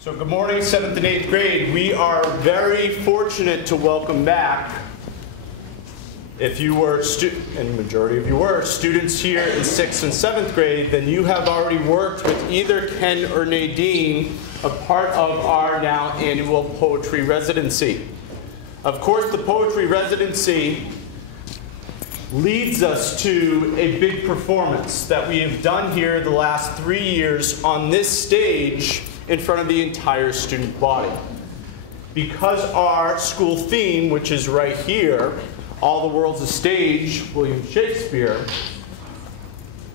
So good morning, 7th and 8th grade. We are very fortunate to welcome back, if you were, and the majority of you were, students here in 6th and 7th grade, then you have already worked with either Ken or Nadine, a part of our now annual poetry residency. Of course, the poetry residency leads us to a big performance that we have done here the last 3 years on this stage in front of the entire student body. Because our school theme, which is right here, All the World's a Stage, William Shakespeare,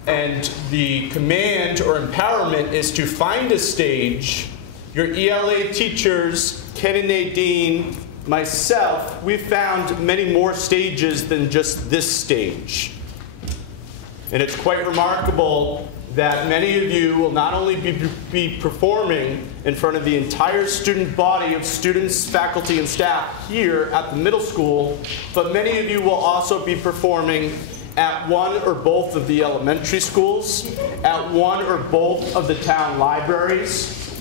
and the command or empowerment is to find a stage. Your ELA teachers, Ken and Nadine, myself, we found many more stages than just this stage. And it's quite remarkable that many of you will not only be performing in front of the entire student body of students, faculty, and staff here at the middle school, but many of you will also be performing at one or both of the elementary schools, at one or both of the town libraries.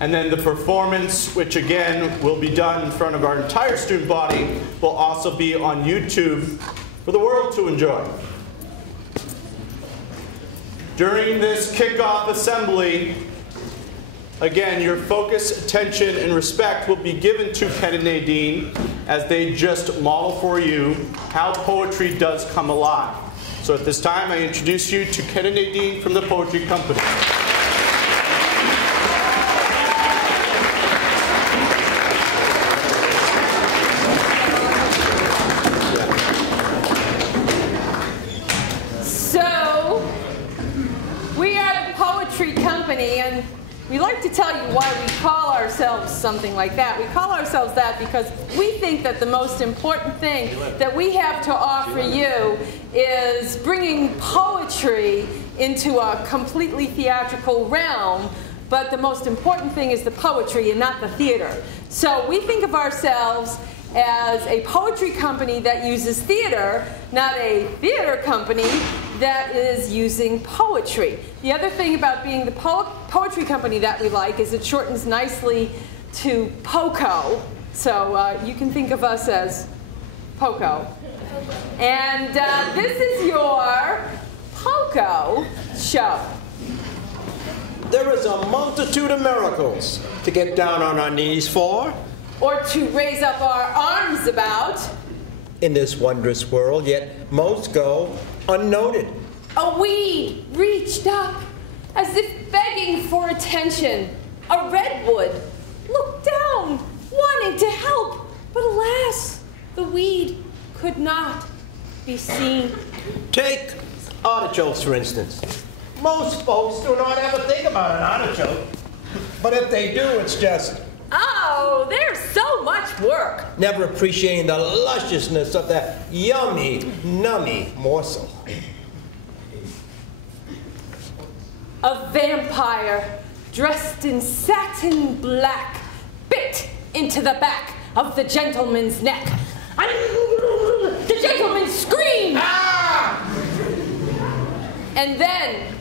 And then the performance, which again will be done in front of our entire student body, will also be on YouTube for the world to enjoy. During this kickoff assembly, again, your focus, attention, and respect will be given to Ken and Nadine as they just model for you how poetry does come alive. So at this time, I introduce you to Ken and Nadine from the Poetry Company. And we like to tell you why we call ourselves something like that. We call ourselves that because we think that the most important thing that we have to offer you is bringing poetry into a completely theatrical realm, but the most important thing is the poetry and not the theater. So we think of ourselves as a poetry company that uses theater, not a theater company that is using poetry. The other thing about being the poetry company that we like is it shortens nicely to POCO. So you can think of us as POCO. And this is your POCO show. There is a multitude of miracles to get down on our knees for, or to raise up our arms about, in this wondrous world, yet most go unnoted. A weed reached up as if begging for attention. A redwood looked down, wanting to help, but alas, the weed could not be seen. Take artichokes, for instance. Most folks do not ever think about an artichoke, but if they do, it's just, oh, there's so much work. Never appreciating the lusciousness of that yummy, nummy morsel. A vampire dressed in satin black bit into the back of the gentleman's neck. The gentleman screamed, "Ah!" and then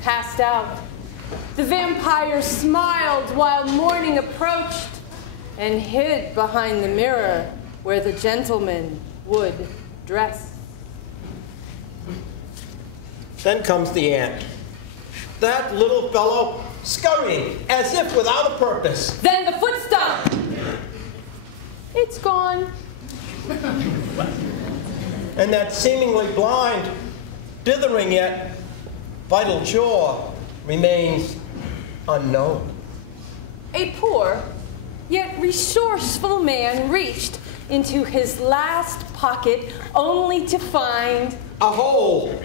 passed out. The vampire smiled while morning approached and hid behind the mirror where the gentleman would dress. Then comes the ant. That little fellow scurrying as if without a purpose. Then the foot stomp. It's gone. And that seemingly blind, dithering yet vital chore remains unknown. A poor yet resourceful man reached into his last pocket only to find a hole.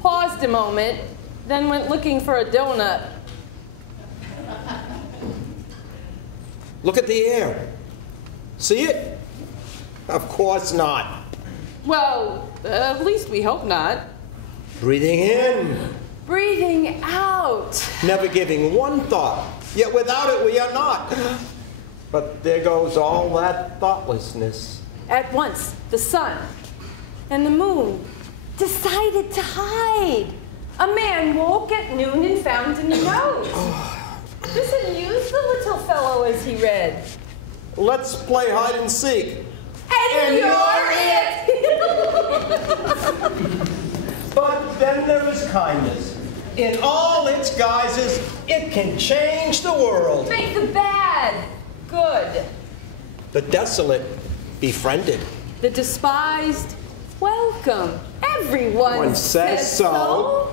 Paused a moment, then went looking for a donut. Look at the air. See it? Of course not. Well, at least we hope not. Breathing in. Breathing out. Never giving one thought. Yet without it we are not. But there goes all that thoughtlessness. At once, the sun and the moon decided to hide. A man woke at noon and found in your nose. This amused the little fellow as he read. Let's play hide and seek. And you're it! But then there is kindness. In all its guises, it can change the world. Make the bad good. The desolate befriended. The despised welcome. Everyone says so.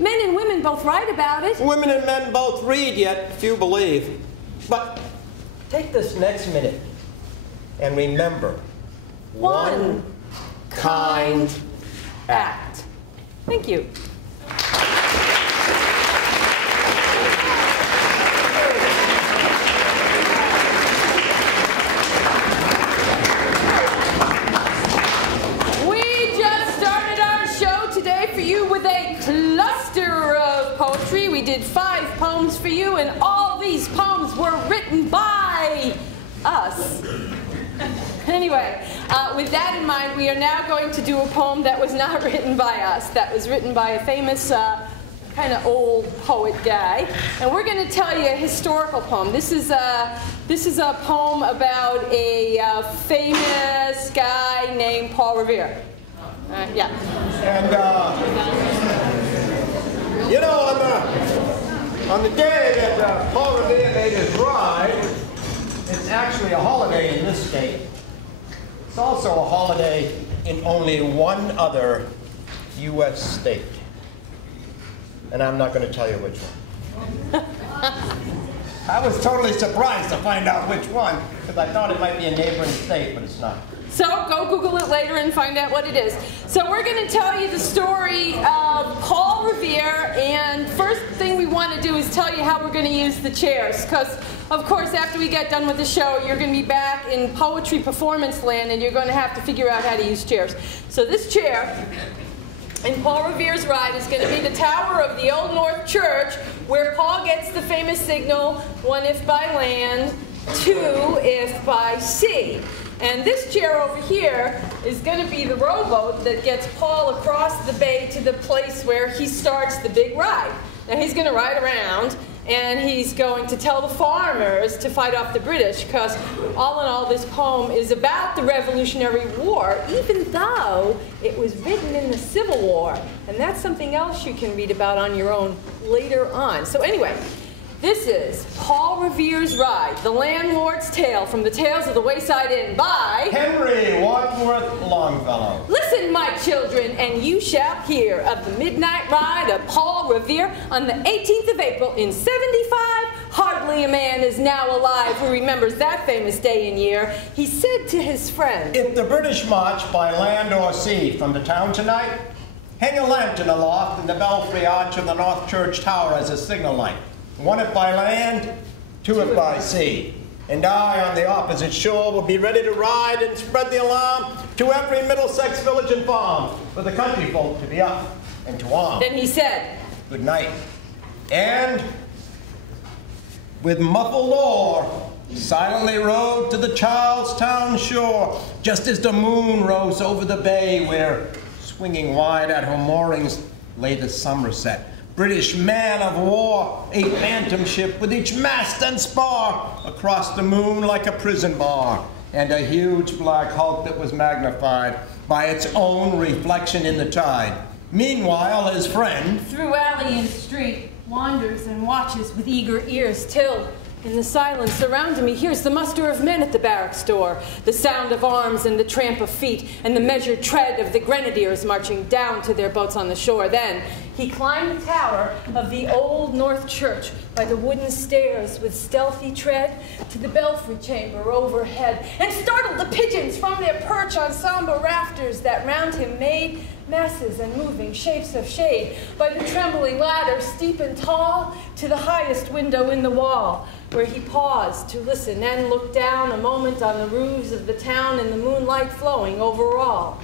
Men and women both write about it. Women and men both read, yet few believe. But take this next minute and remember One kind act. Thank you. We did 5 poems for you, and all these poems were written by us. Anyway, with that in mind, we are now going to do a poem that was not written by us, that was written by a famous kind of old poet guy. And we're going to tell you a historical poem. This is a poem about a famous guy named Paul Revere. Yeah. And, you know, on the day that Paul Revere made his ride, it's actually a holiday in this state. It's also a holiday in only one other U.S. state. And I'm not going to tell you which one. I was totally surprised to find out which one, because I thought it might be a neighboring state, but it's not. So go Google it later and find out what it is. So we're going to tell you the story of Paul Revere, and first thing we want to do is tell you how we're going to use the chairs, because of course after we get done with the show you're going to be back in poetry performance land and you're going to have to figure out how to use chairs. So this chair in Paul Revere's ride is going to be the tower of the Old North Church, where Paul gets the famous signal, 1 if by land, 2 if by sea. And this chair over here is going to be the rowboat that gets Paul across the bay to the place where he starts the big ride. Now he's going to ride around and he's going to tell the farmers to fight off the British, because all in all this poem is about the Revolutionary War, even though it was written in the Civil War. And that's something else you can read about on your own later on. So anyway, this is Paul Revere's Ride, the Landlord's Tale from the Tales of the Wayside Inn by Henry Wadsworth Longfellow. Listen, my children, and you shall hear of the midnight ride of Paul Revere on the 18th of April in 75. Hardly a man is now alive who remembers that famous day and year. He said to his friend, "If the British march by land or sea from the town tonight, hang a lantern aloft in the belfry arch of the North Church Tower as a signal light. 1 if by land, 2 if by sea. And I, on the opposite shore, will be ready to ride and spread the alarm to every Middlesex village and farm, for the country folk to be up and to arm." Then he said, "Good night." And with muffled oar, silently rowed to the Charlestown shore, just as the moon rose over the bay where, swinging wide at her moorings, lay the Somerset, British man of war, a phantom ship with each mast and spar across the moon like a prison bar, and a huge black hulk that was magnified by its own reflection in the tide. Meanwhile, his friend, through alley and street, wanders and watches with eager ears till, in the silence around him, he hears the muster of men at the barracks door, the sound of arms and the tramp of feet, and the measured tread of the grenadiers marching down to their boats on the shore. Then he climbed the tower of the Old North Church by the wooden stairs with stealthy tread to the belfry chamber overhead, and startled the pigeons from their perch on somber rafters that round him made masses and moving shapes of shade, by the trembling ladder steep and tall to the highest window in the wall, where he paused to listen and look down a moment on the roofs of the town and the moonlight flowing over all.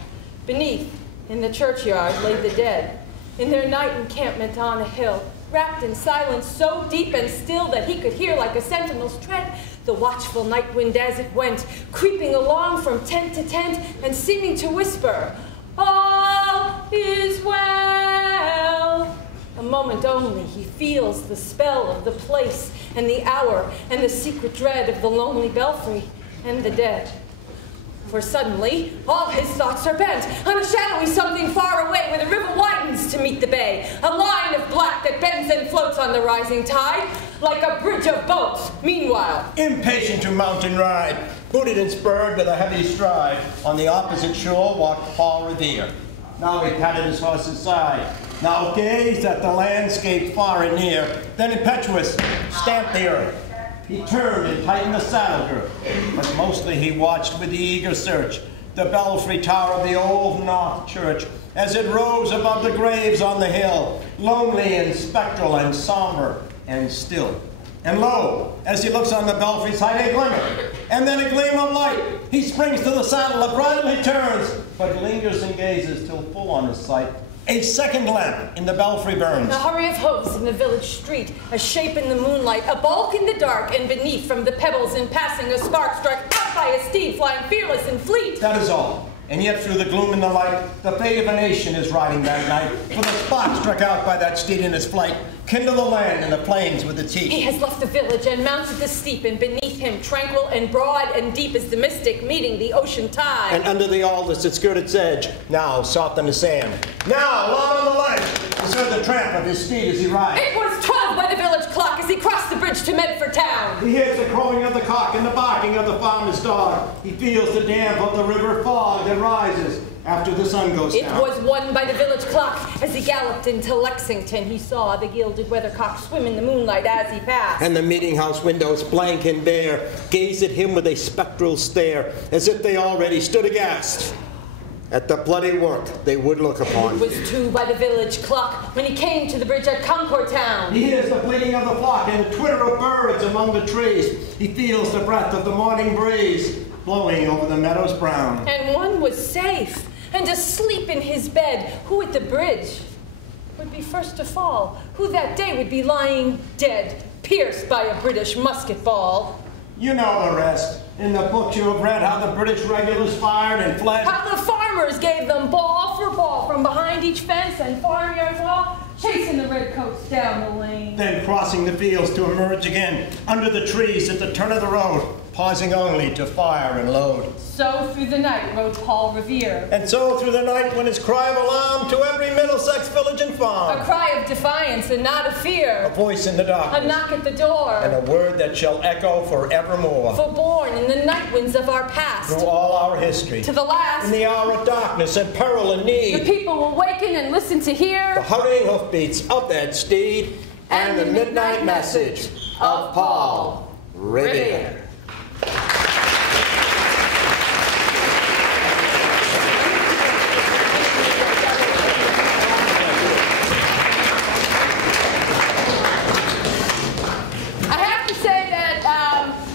Beneath, in the churchyard, lay the dead, in their night encampment on a hill, wrapped in silence so deep and still that he could hear like a sentinel's tread the watchful night wind as it went, creeping along from tent to tent and seeming to whisper, "All is well." moment only, he feels the spell of the place and the hour and the secret dread of the lonely belfry and the dead. For suddenly, all his thoughts are bent on a shadowy something far away where the river widens to meet the bay, a line of black that bends and floats on the rising tide, like a bridge of boats. Meanwhile, impatient to mount and ride, booted and spurred with a heavy stride, on the opposite shore walked Paul Revere. Now he patted his horse's side, now gazed at the landscape far and near, then impetuous, stamped the earth. He turned and tightened the saddle girth, but mostly he watched with eager search the belfry tower of the old North Church as it rose above the graves on the hill, lonely and spectral and somber and still. And lo, as he looks on the belfry's height, a glimmer, and then a gleam of light. He springs to the saddle, the bridle he turns, but lingers and gazes till full on his sight. A second lamp in the belfry burns. A hurry of hoofs in the village street, a shape in the moonlight, a bulk in the dark, and beneath from the pebbles in passing a spark struck out by a steed flying fearless and fleet. That is all. And yet through the gloom and the light, the fate of a nation is riding that night. For the spark struck out by that steed in its flight kindle the land and the plains with its heat. He has left the village and mounted the steep, and beneath him, tranquil and broad and deep as the mystic meeting the ocean tide. And under the alders that skirt its edge, now soft on the sand, now long on the ledge, is heard the tramp of his steed as he rides. It was 12 by the village clock as he crossed the bridge to Medford town. He hears the crowing of the cock and the barking of the farmer's dog. He feels the damp of the river fog that rises after the sun goes down. It was 1 by the village clock. As he galloped into Lexington, he saw the gilded weathercock swim in the moonlight as he passed. And the meeting house windows, blank and bare, gazed at him with a spectral stare, as if they already stood aghast at the bloody work they would look upon. It was 2 by the village clock when he came to the bridge at Concord town. He hears the bleating of the flock and the twitter of birds among the trees. He feels the breath of the morning breeze blowing over the meadows brown. And one was safe and asleep in his bed, who at the bridge would be first to fall, who that day would be lying dead, pierced by a British musket ball. You know the rest. In the books you have read how the British regulars fired and fled. How the farmers gave them ball for ball from behind each fence and farmyard wall, chasing the redcoats down the lane. Then crossing the fields to emerge again under the trees at the turn of the road, pausing only to fire and load. So through the night rode Paul Revere. And so through the night went his cry of alarm to every Middlesex village and farm. A cry of defiance and not of fear. A voice in the darkness. A knock at the door. And a word that shall echo forevermore. For born in the night winds of our past. Through all our history. To the last. In the hour of darkness and peril and need. The people will waken and listen to hear the hurrying hoofbeats of that steed and the midnight message of Paul Revere.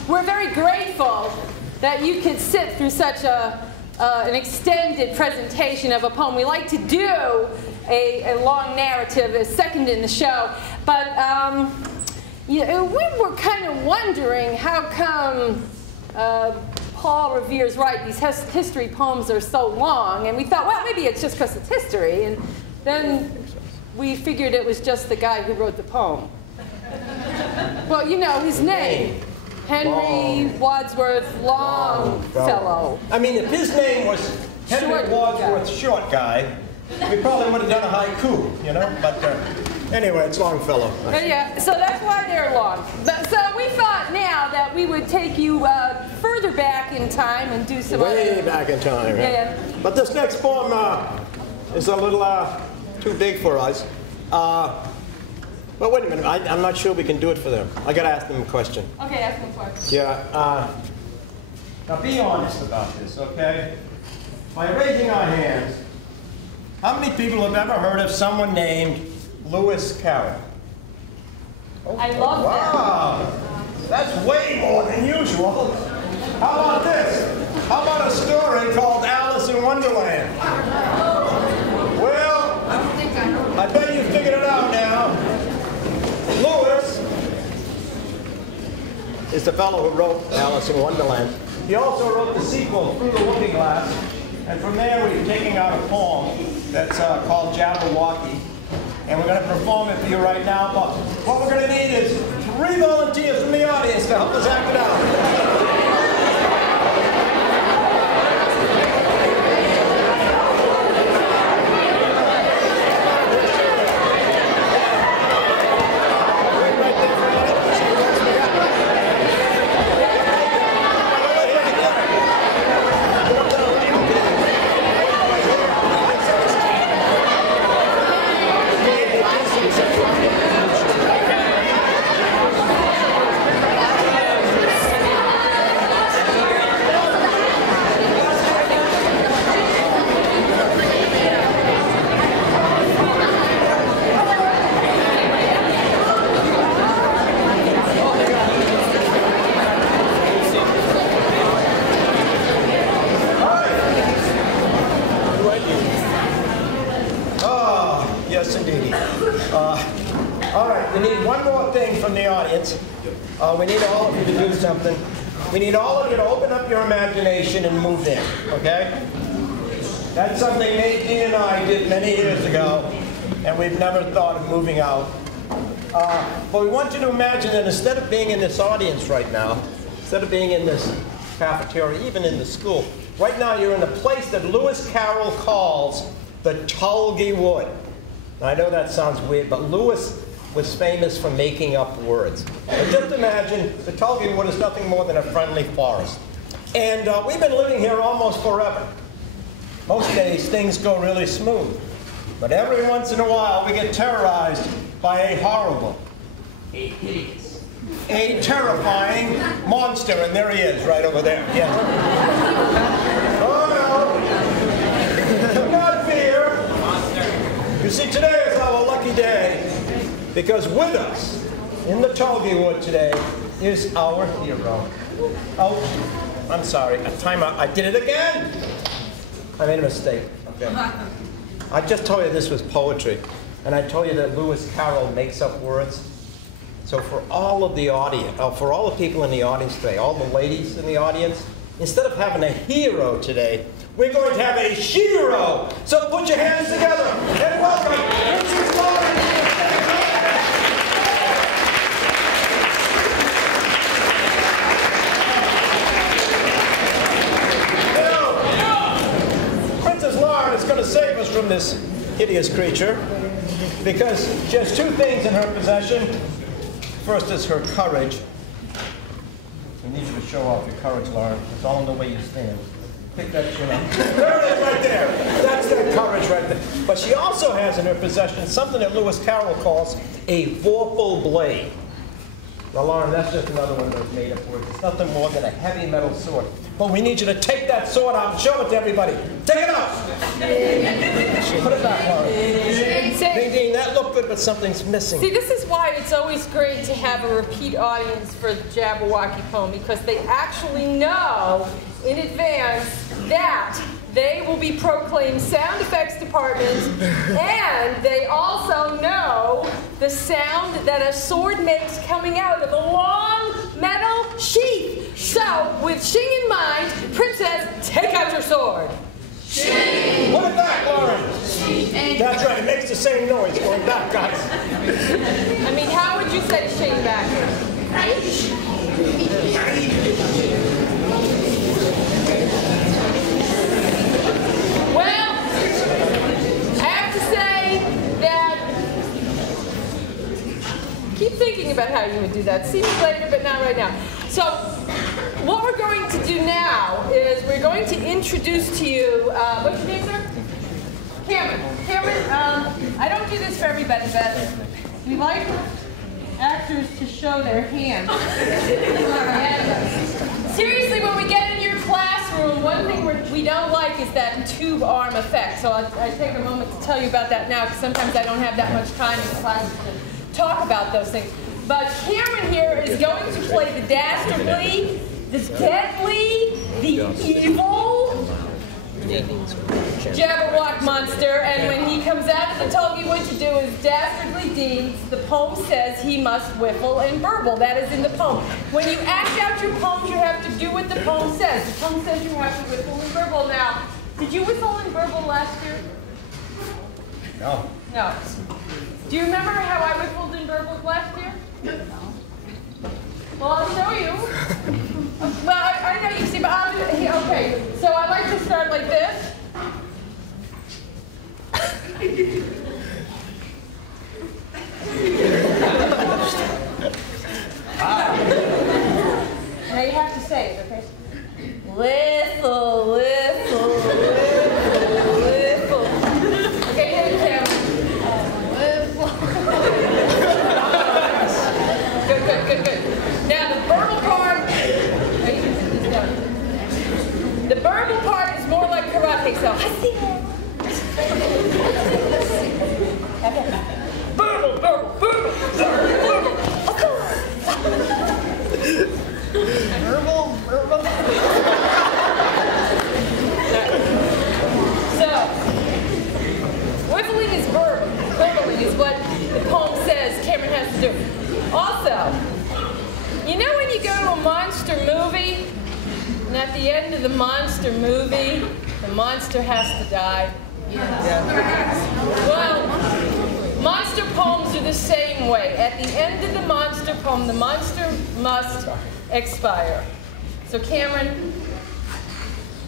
We're very grateful that you could sit through such an extended presentation of a poem. We like to do a long narrative as second in the show, but we were kind of wondering how come Paul Revere's right, these history poems are so long, and we thought, well, maybe it's just because it's history, and then we figured it was just the guy who wrote the poem. Well, you know his name. Henry Wadsworth Longfellow. I mean, if his name was Henry Wadsworth Short Guy, we probably would have done a haiku, you know? But anyway, it's Longfellow. Yeah, so that's why they're long. So we thought now that we would take you further back in time and do some way back in time. Yeah. But this next poem is a little too big for us. Well, wait a minute. I'm not sure we can do it for them. I got to ask them a question. Okay, ask them a question. Yeah. Now, be honest about this, okay? By raising our hands, how many people have ever heard of someone named Lewis Carroll? Oh, I love that. Wow. That's way more than usual. How about this? How about a story called Alice in Wonderland? Well, I bet you figured it out now. Lewis is the fellow who wrote Alice in Wonderland. He also wrote the sequel, Through the Looking Glass, and from there we're taking out a poem that's called Jabberwocky. and we're going to perform it for you right now. But what we're going to need is 3 volunteers from the audience to help us act it out. Yes, indeed. All right, we need one more thing from the audience. We need all of you to do something. We need all of you to open up your imagination and move in, okay? That's something Nadine and I did many years ago, and we've never thought of moving out. But we want you to imagine that instead of being in this audience right now, instead of being in this cafeteria, even in the school, right now you're in a place that Lewis Carroll calls the Tulgey Wood. I know that sounds weird, but Lewis was famous for making up words. But just imagine, the Tulgey Wood is nothing more than a friendly forest. And we've been living here almost forever. Most days, things go really smooth. But every once in a while, we get terrorized by a horrible, a hideous, a terrifying monster. And there he is, right over there. Yes. Oh, no. Do not fear. You see, today is our lucky day, because with us in the Tulgey Wood today is our hero. Oh, I'm sorry, a timeout. I did it again. I made a mistake. Okay. I just told you this was poetry, and I told you that Lewis Carroll makes up words. So for all of the audience, for all the people in the audience today, all the ladies in the audience, instead of having a hero today, we're going to have a shero. So put your hands together and welcome Princess Lauren. Now, Princess Lauren is going to save us from this hideous creature, because she has 2 things in her possession. First is her courage. We need you to show off your courage, Lauren. It's all in the way you stand. Pick that chin up. There it is right there. That's that courage right there. But she also has in her possession something that Lewis Carroll calls a vorpal blade. Now, Lauren, that's just another one of those made-up words. It's nothing more than a heavy metal sword. But we need you to take that sword out and show it to everybody. Take it out! Put it back, Lauren. Nadine, that looked good, but something's missing. See, this is why it's always great to have a repeat audience for the Jabberwocky poem, because they actually know in advance that they will be proclaimed sound effects department, and they also know the sound that a sword makes coming out of a long metal sheath. So, with Shing in mind, Princess, take out your sword. Shing! Put it back, Lauren. That's right, it makes the same noise going back, guys. I mean, how would you say Shing back? Well, I have to say that, keep thinking about how you would do that. See me later, but not right now. So, what we're going to do now is we're going to introduce to you, what's your name, sir? Cameron. Cameron, I don't do this for everybody, but we like actors to show their hands. Seriously, when we get in your classroom, one thing we don't like is that tube arm effect. So I take a moment to tell you about that now, because sometimes I don't have that much time in class to talk about those things. But Cameron here is going to play the dastardly, the deadly, the evil Jabberwock monster, and when he comes out of the Tulgey Wood to do his dastardly deeds, the poem says he must whiffle and burble. That is in the poem. When you act out your poems, you have to do what the poem says. The poem says you have to whiffle and burble. Now, did you whiffle and burble last year? No. No. Do you remember how I whiffled in Burbles last year? Well, I'll show you. Well, I know you see, but okay. So I like to start like this. Now you have to say it, okay? Whiffle, whiffle, whiffle, whiffle. Okay, hit it, Sam. Whiffle. Good, good, good, good. Now the burble part, oh, you can sit this down. The burble part is more like karate, so I see it. Burble, burble, burble, burble, burble. Burble, burble. So, whiffling is burble. Burbling is what the poem says Cameron has to do. Also, you know when you go to a monster movie, and at the end of the monster movie, the monster has to die? Yeah. Well, monster poems are the same way. At the end of the monster poem, the monster must expire. So Cameron,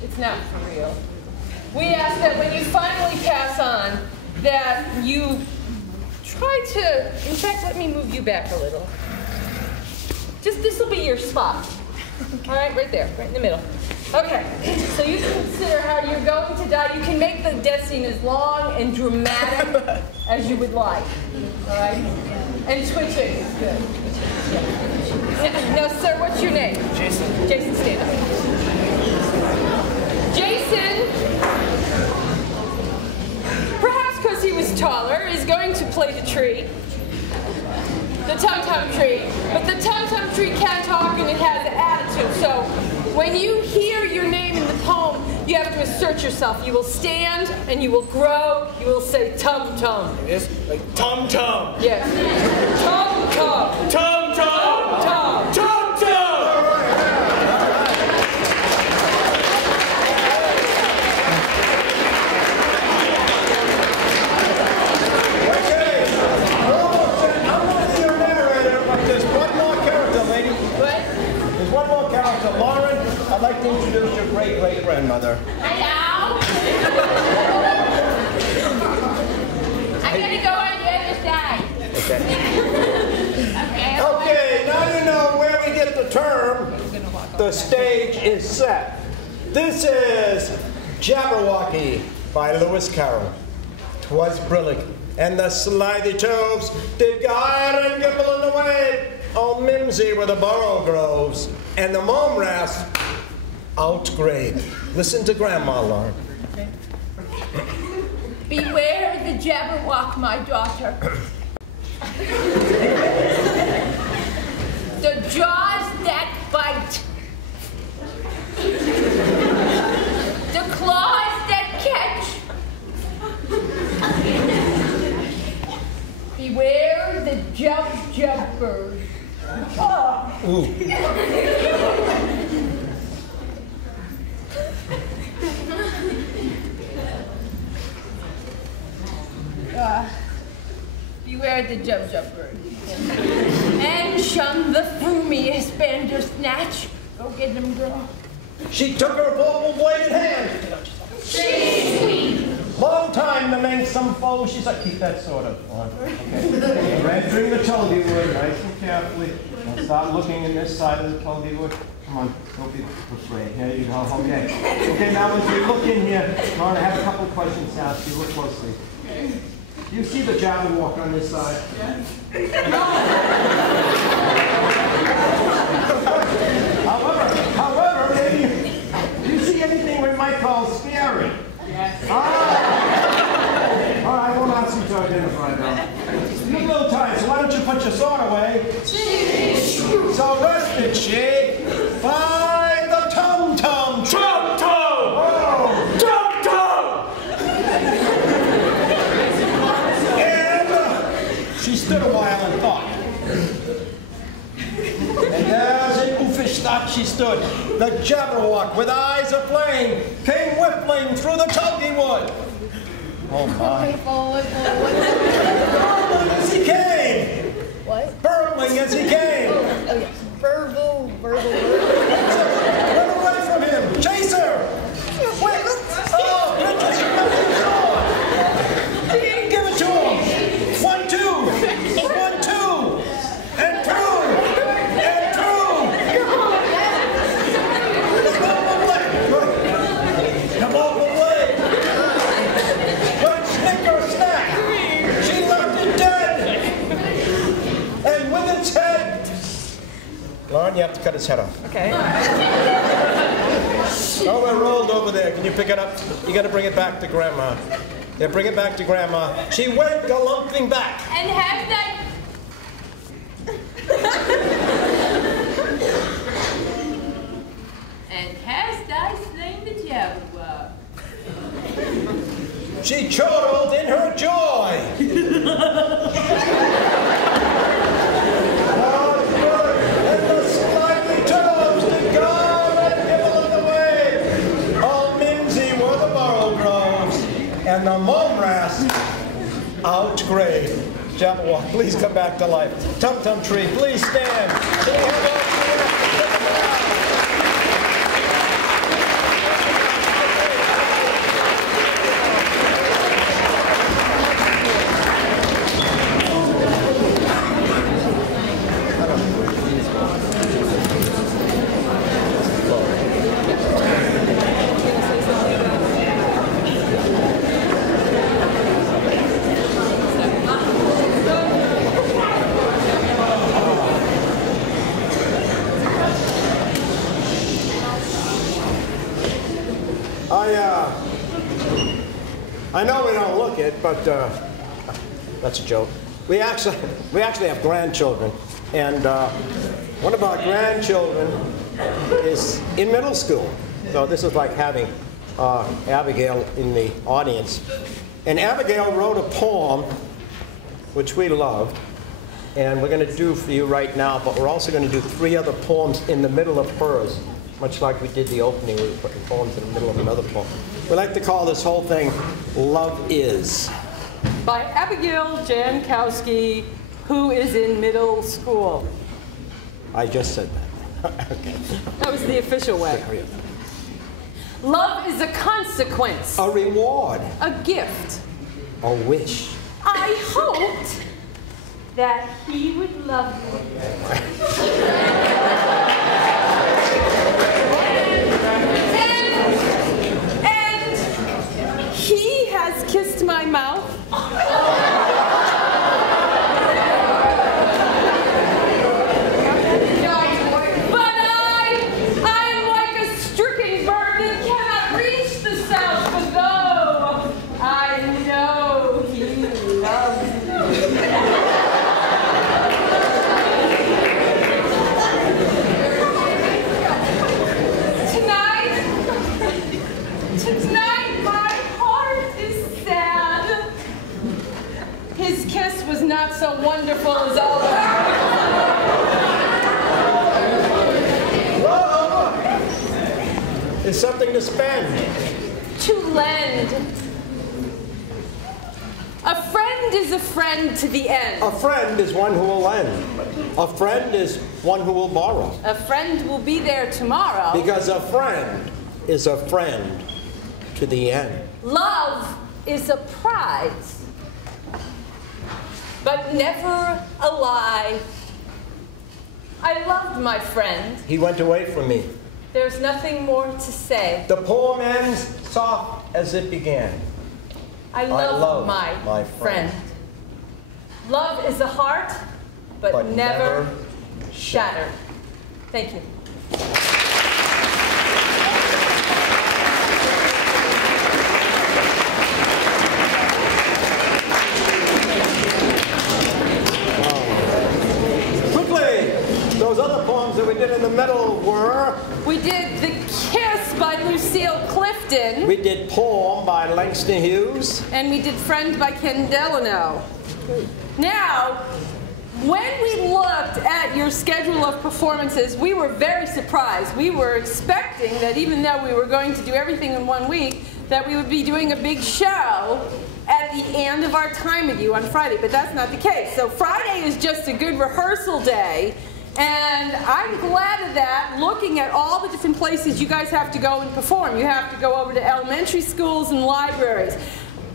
it's not for real. We ask that when you finally pass on, that you try to, in fact, let me move you back a little. Just, this will be your spot. All right, right there, right in the middle. Okay, so you can consider how you're going to die. You can make the death scene as long and dramatic as you would like. All right? And switching is good. Yeah. Now, sir, what's your name? Jason. Jason, stand up. Jason, perhaps because he was taller, is going to play the tree. The tum-tum tree. But the tum-tum tree can't talk and it has an attitude. So when you hear your name in the poem, you have to assert yourself. You will stand and you will grow. You will say tum-tum. Yes, like tum-tum. Yes. Tum-tum. Tum-tum. Tum-tum. Tum-tum. Okay. I'm going to be your narrator, but there's one more character, lady. What? There's one more character. Lauren, I'd like to introduce your great-great-grandmother. Hello? I'm going to go on the other side. Okay. Okay. Okay, now you know where we get the term, the stage is set. This is Jabberwocky by Lewis Carroll. 'Twas brillig, and the slithy toves did gyre and gimble in the way. Old Mimsy where the burrow grows, and the mome rasp outgrade. Listen to Grandma, Lauren. Beware the Jabberwock, my daughter. The jaws that bite. The claws that catch. Beware the jumpers. Oh. Ooh. Beware the jumpers. And shun the frumiest bandersnatch. Go get them, girl. She took her bauble-bladed hand. Long time to make some foe. She's like, keep that sword up. Okay. Right through the tulgey wood, nice and carefully. And start looking in this side of the tulgey wood. Come on, don't be afraid. Here you go. Okay. Okay, now as we look in here, Lauren, I have a couple of questions to ask you. Look closely. Do you see the Jabberwock on this side? However, maybe, do you see anything we might call scary? Yes. All right, I won't ask you to identify them. You're a little tired, so why don't you put your sword away? So rested she by the tum-tum. Tum-tum! Oh! Tum-tum! And she stood a while and thought. And as in oofish thought she stood, the Jabberwock with eyes aflame came whiffling through the tulgey wood. Oh my. burbling as he came. What? Burbling as he came. Oh, yeah. Verbal. Run away from him. Chase her. Wait. Oh, Bridget, you left the door. Give it to him. 1, 2. 1, 2. And 2. And 2. Come on, away. But snicker snack. She left it dead. And with its head. Lauren, you have to cut its head off. Okay. Oh, it rolled over there. Can you pick it up? You got to bring it back to Grandma. Yeah, bring it back to Grandma. She went galumphing back. And have that. And hast I slain the Jaguar? She chortled in her joy. And the slightly toes did go and gibble in the way. All mimsy were the burrow groves, and the mome-rass outgrave. Jabberwock, please come back to life. Tum Tum Tree, please stand. Can we have all I know we don't look it, but that's a joke. We actually have grandchildren, and one of our grandchildren is in middle school. So this is like having Abigail in the audience. And Abigail wrote a poem, which we loved, and we're going to do for you right now, but we're also going to do 3 other poems in the middle of hers, much like we did the opening, we were putting poems in the middle of another poem. We like to call this whole thing Love Is. By Abigail Jankowski, who is in middle school. I just said that. Okay. That was the official way. Love is a consequence. A reward. A gift. A wish. I hoped that he would love me. And he has kissed my mouth. Not so wonderful as all of Love is something to spend. To lend. A friend is a friend to the end. A friend is one who will lend. A friend is one who will borrow. A friend will be there tomorrow. Because a friend is a friend to the end. Love is a prize, but never a lie. I loved my friend. He went away from me. There's nothing more to say. The poem ends soft as it began. I love my friend. Love is a heart, but never shattered. Thank you. Those other poems that we did in the middle were... We did The Kiss by Lucille Clifton. We did Poem by Langston Hughes. And we did Friend by Ken Delano. Now, when we looked at your schedule of performances, we were very surprised. We were expecting that even though we were going to do everything in 1 week, that we would be doing a big show at at the end of our time with you on Friday, but that's not the case. So Friday is just a good rehearsal day, and I'm glad of that, looking at all the different places you guys have to go and perform. You have to go over to elementary schools and libraries.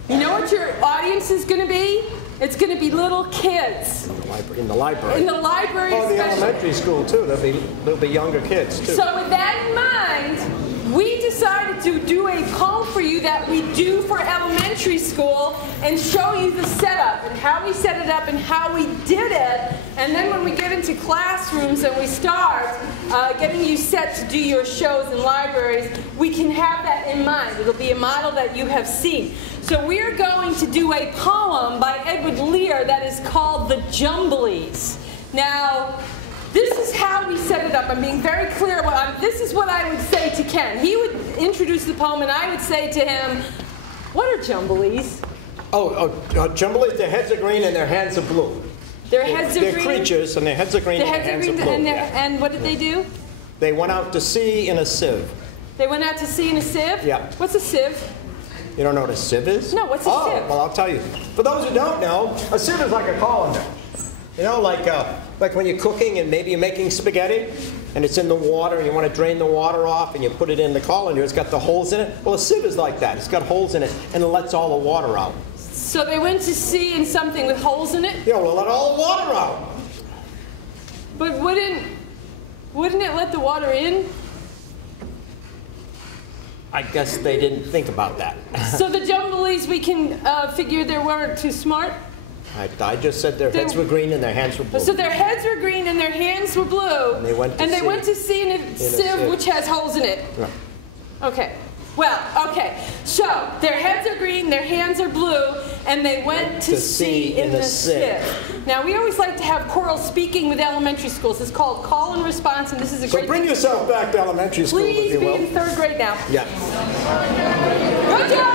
You know what your audience is going to be? It's going to be little kids. In the library. In the library, Oh, the especially. elementary school, too. There'll be younger kids, too. So with that in mind, we decided to do a poem for you that we do for elementary school and show you the setup and how we set it up and how we did it. And then when we get into classrooms and we start getting you set to do your shows in libraries, we can have that in mind. It'll be a model that you have seen. So we're going to do a poem by Edward Lear that is called The Jumblies. Now, this is how we set it up. I'm being very clear. This is what I would say to Ken. He would introduce the poem, and I would say to him, what are Jumblies? Jumblies, their heads are green and their hands are blue. Their heads are green? They're creatures, and their heads are green and their hands are blue. And what did they do? They went out to sea in a sieve. They went out to sea in a sieve? Yeah. What's a sieve? You don't know what a sieve is? No, what's a sieve? Well, I'll tell you. For those who don't know, a sieve is like a colander. You know, like when you're cooking and maybe you're making spaghetti and it's in the water and you want to drain the water off and you put it in the colander, it's got the holes in it. Well, a sieve is like that. It's got holes in it and it lets all the water out. So they went to sea in something with holes in it? Yeah, we'll let all the water out. But wouldn't it let the water in? I guess they didn't think about that. So the Jumblies, we can figure they weren't too smart? I just said their heads were green and their hands were blue. So their heads were green and their hands were blue. And they went to sea in a sieve which has holes in it. Yeah. Okay. Well, okay. So their heads are green, their hands are blue, and they went to sea in a sieve. Now we always like to have choral speaking with elementary schools. It's called call and response, and this is a great. So bring yourself back to elementary school, if you will. Please be in 3rd grade now. Yeah. Good job.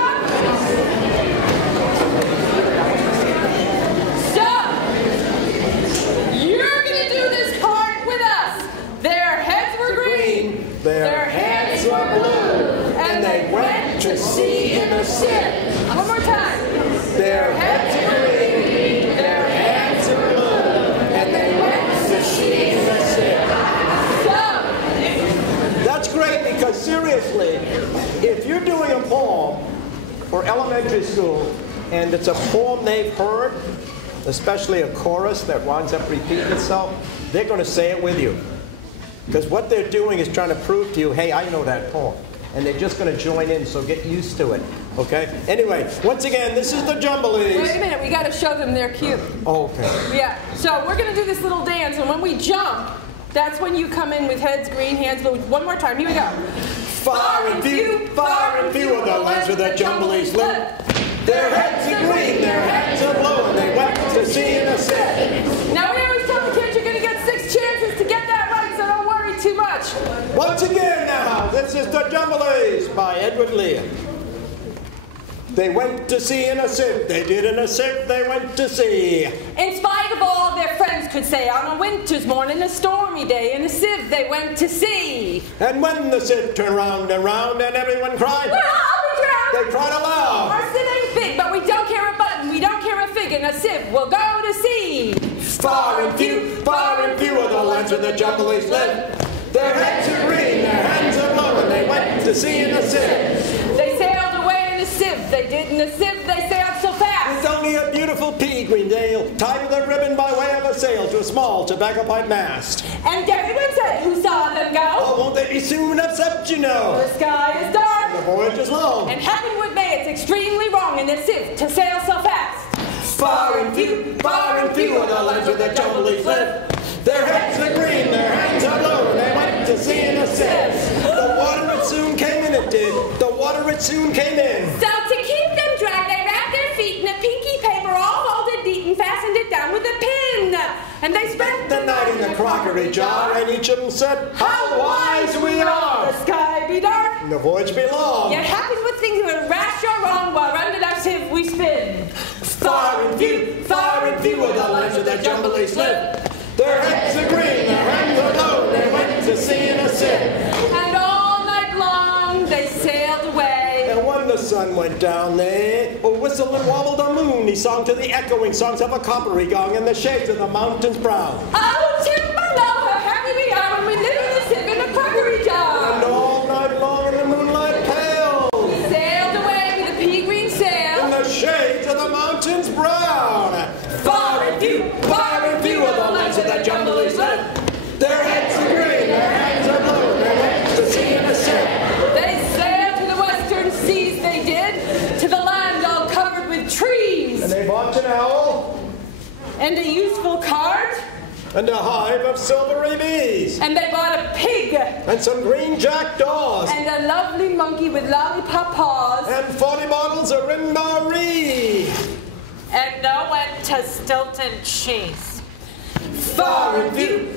Their hands were blue, and they went to sea in a sieve. One more time. Their heads are green, their hands are blue, and they went to sea in a sieve. That's great, because seriously, if you're doing a poem for elementary school, and it's a poem they've heard, especially a chorus that winds up repeating itself, they're going to say it with you. Because what they're doing is trying to prove to you, hey, I know that poem. And they're just going to join in, so get used to it. Okay? Anyway, once again, this is the Jumblies. Wait a minute, we got to show them their cue. Okay. Yeah, so we're going to do this little dance, and when we jump, that's when you come in with heads green, hands blue. One more time, here we go. Far and few are the lands where the Jumblies live. Their heads are green, their hands are blue, and they went to sea in a sieve. Now we always tell the kids you're going to get 6 chances to get that right, so don't worry too much. Once again now, this is the Jumblies by Edward Lear. They went to sea in a sieve, they did in a sieve, they went to sea. In spite of all their friends could say, on a winter's morning, a stormy day, in a sieve they went to sea. And when the sieve turned round and round and everyone cried, we'll all be drowned. They cried aloud. Our sieve ain't big, but we don't care a button, we don't care a fig, in a sieve we'll go to sea. Far and few are the lands where the Jumblies live. Their heads are green, their hands are blue, and they went to sea in a sieve. They sailed away in a sieve, they did in a sieve, they sailed so fast. It's only a beautiful pea, Greendale, tied with a ribbon by way of a sail to a small tobacco pipe mast. And everyone said, who saw them go? Oh, won't they be soon upset, you know? The sky is dark, the voyage is long, and heavenward may it's extremely wrong in a sieve to sail so fast. Far and few are the lands where the Jumblies live. Their heads are green, their hands are blue, and they went to sea in a sieve. The water it soon came in, it did. The water it soon came in. So to keep them dry, they wrapped their feet in a pinky paper all folded neat and fastened it down with a pin. And they spent the night in the crockery jar, and each of them said, how wise we are. The sky be dark, and the voyage be long. Yet happen with things that are rash or wrong, while round in our sieve we spin. Far and few are the lands where the Jumblies live. Their heads are green, their hands are blue, they went to sea in a sieve. And all night long they sailed away. And when the sun Timberland went down there. Oh, whistle and wobbled a moon. He sung to the echoing songs of a coppery gong in the shades of the mountains brown. Oh, Timberland, how happy we are when we live in the sip in a crockery jar. And all night long in the moonlight pale, We sailed away with a pea green sail. in the shades of the mountains brown. Far and few of the lands of the jungle is left. Their heads are green, their hands are blue, their heads to sea and a sail. They sailed to the western seas, they did, to the land all covered with trees. And they bought an owl And a useful cart. and a hive of silvery bees And they bought a pig. and some green jackdaws And a lovely monkey with lollipop paws. and 40 bottles of Rin-Marie. And no one to Stilton cheese. Far and few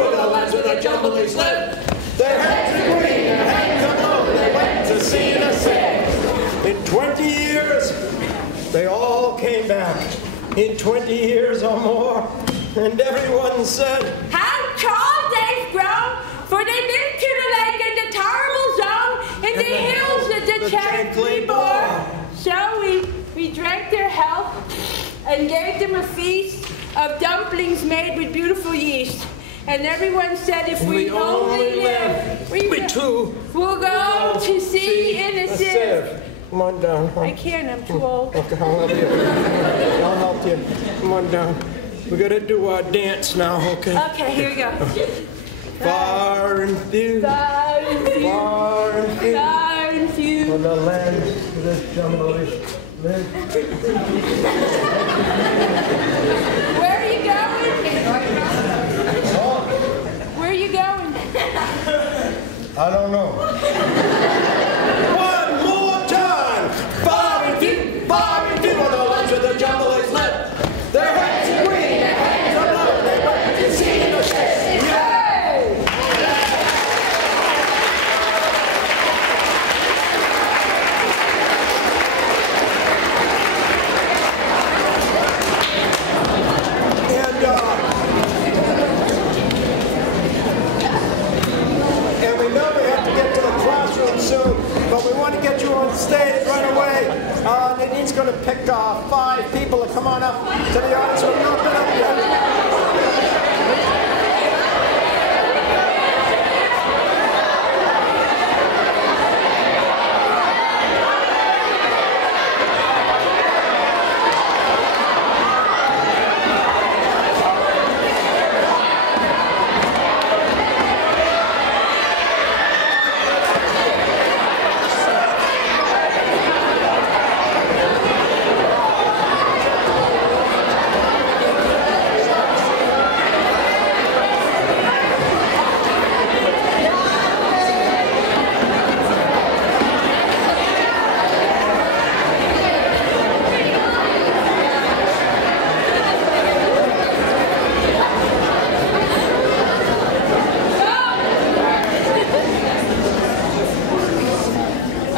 of the lands where the jumblies live. Their heads are green, their hands are blue, they went to sea and a sail. In 20 years, they all came back. In 20 years or more, and everyone said, How tall they've grown, for they've been to the lake in the terrible zone, in the hills that the Chankly bore. So we drank their health and gave them a feast of dumplings made with beautiful yeast. And everyone said if we only live, we too will go to sea in a sieve. Come on down, huh? I can't, I'm too old. Okay, I'll help you. I'll help you. Come on down. We gotta do our dance now, okay? Okay, here we go. Far and few, Far and few, far and few, far and few. of the lands of the jumblies live. Where are you going? Where are you going? I don't know. One more time! Far and few of the lands where the jumblies live. Their heads are green, their hands are blue, they went to sea in the shade. And we know we have to get to the classroom soon, but we want to get you on stage right away. Nadine's going to pick 5 people to come on up to the audience who have not been up yet.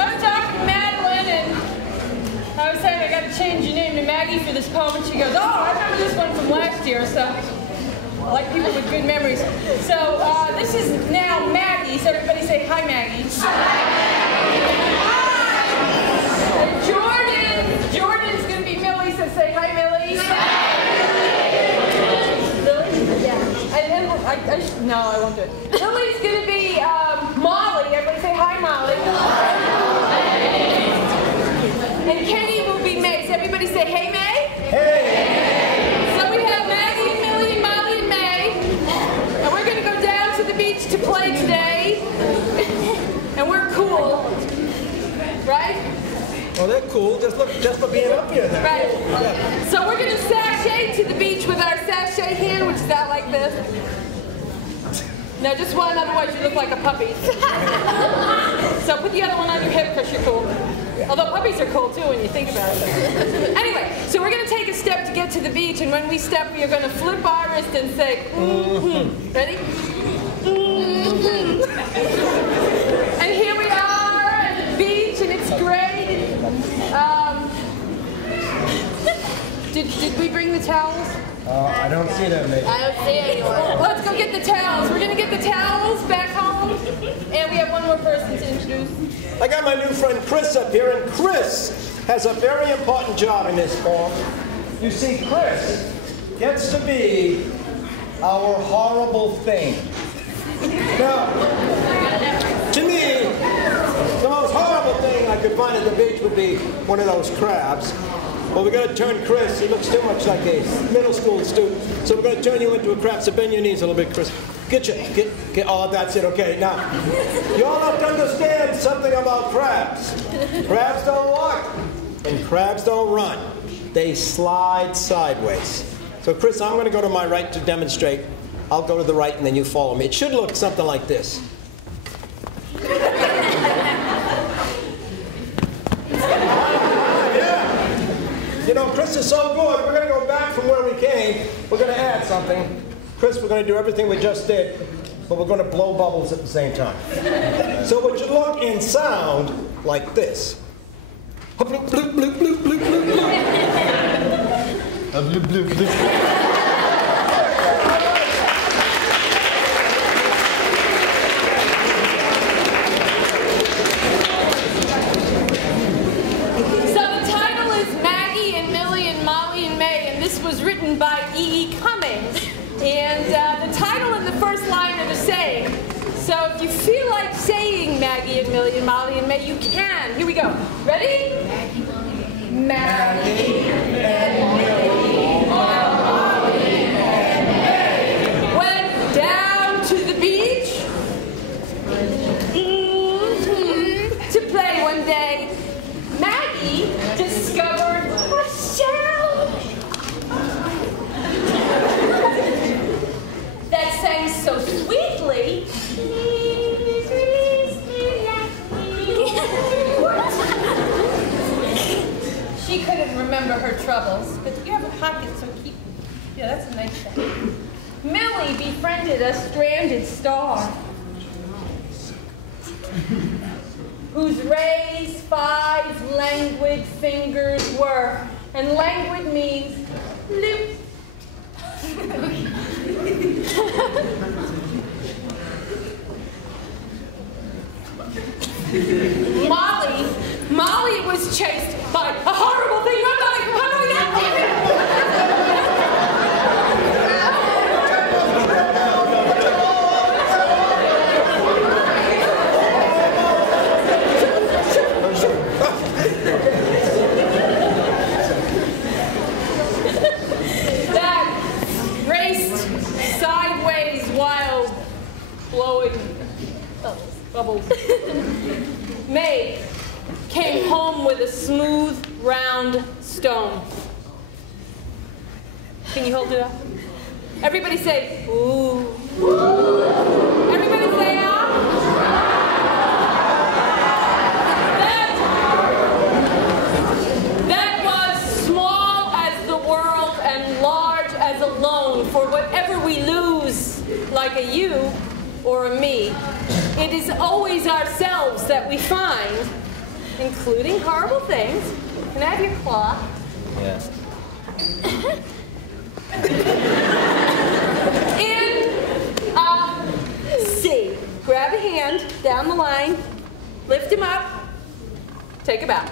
I'm talking to Madeline, and I was saying I got to change your name to Maggie for this poem, and she goes, oh, I remember this one from last year, so I like people with good memories. So this is now Maggie, so everybody say hi, Maggie. And Jordan's going to be Millie, so say hi, Millie. Millie? Yeah. No, I won't do it. Lily's going to be Molly. Everybody say hi, Molly. And Kenny will be May. So everybody say, hey, May. Hey! So we have Maggie and Millie and Molly and May. And we're going to go down to the beach to play today. And we're cool. Right? Oh, they're cool. Just for being up here. Right. So we're going to sashay to the beach with our sashay hand, which is out like this. No, just one, otherwise you look like a puppy. So put the other one on your hip because you're cool. Although puppies are cool too when you think about it. Anyway, so we're going to take a step to get to the beach, and when we step, we are going to flip our wrist and say, mm-hmm. Ready? Mm-hmm. And here we are at the beach, and it's great. Did we bring the towels? I don't see them, maybe. I don't see anyone. Let's go get the towels. We're going to get the towels back home. And we have one more person to introduce. introduce? I got my new friend Chris up here, and Chris has a very important job in this form. You see, Chris gets to be our horrible thing. Now, to me, the most horrible thing I could find at the beach would be one of those crabs. Well, we're going to turn Chris. He looks too much like a middle school student. So we're going to turn you into a crab. So bend your knees a little bit, Chris. Get. Oh, that's it. Okay, now, you all have to understand something about crabs. Crabs don't walk, and crabs don't run. They slide sideways. So, Chris, I'm going to go to my right to demonstrate. I'll go to the right, and then you follow me. It should look something like this. You know, Chris is so good, we're going to go back from where we came. We're going to add something. Chris, we're going to do everything we just did, but we're going to blow bubbles at the same time. So it should look and sound like this. Bloop, bloop, bloop, bloop, bloop, bloop, bloop. Bloop, bloop, bloop. By E.E. Cummings, and the title and the first line are the same. So if you feel like saying Maggie and Millie and Molly and May, you can. Here we go. Ready? Maggie and Millie, Molly and May went down to the beach to play one day. Maggie discovered a shell that sang so sweetly. She couldn't remember her troubles, but you have a pocket, so keep. Yeah, that's a nice thing. Millie befriended a stranded star whose raised 5 languid fingers were, and languid means lip. Molly was chased by a horrible thing. That raced sideways while blowing bubbles. May came home with a smooth, round stone. Can you hold it up? Everybody say, ooh. Everybody say, ah. That was small as the world and large as a loan. For whatever we lose, like a you or a me, it is always ourselves that we find, including horrible things. Can I have your claw? Yeah. In C. Grab a hand down the line, lift him up, take a bow.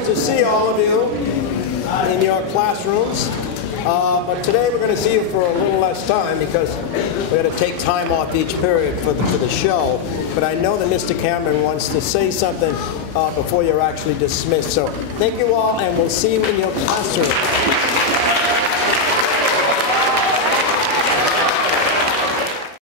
To see all of you in your classrooms, but today we're going to see you for a little less time because we're going to take time off each period for the show. But I know that Mr. Cameron wants to say something before you're actually dismissed. So thank you all, and we'll see you in your classroom.